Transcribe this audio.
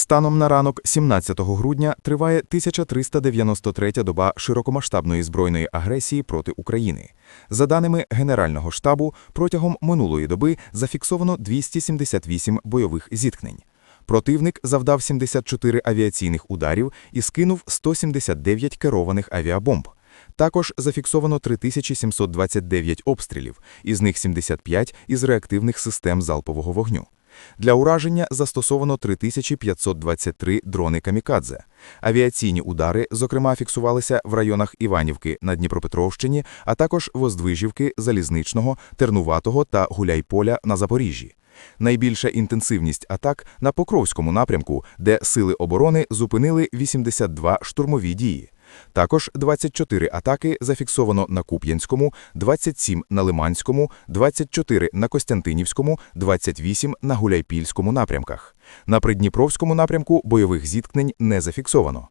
Станом на ранок 17 грудня триває 1393 доба широкомасштабної збройної агресії проти України. За даними Генерального штабу, протягом минулої доби зафіксовано 278 бойових зіткнень. Противник завдав 74 авіаційних ударів і скинув 179 керованих авіабомб. Також зафіксовано 3729 обстрілів, із них 75 із реактивних систем залпового вогню. Для ураження застосовано 3523 дрони «Камікадзе». Авіаційні удари, зокрема, фіксувалися в районах Іванівки на Дніпропетровщині, а також Воздвижівки, Залізничного, Тернуватого та Гуляйполя на Запоріжжі. Найбільша інтенсивність атак на Покровському напрямку, де сили оборони зупинили 82 штурмові дії. Також 24 атаки зафіксовано на Куп'янському, 27 на Лиманському, 24 на Костянтинівському, 28 на Гуляйпільському напрямках. На Придніпровському напрямку бойових зіткнень не зафіксовано.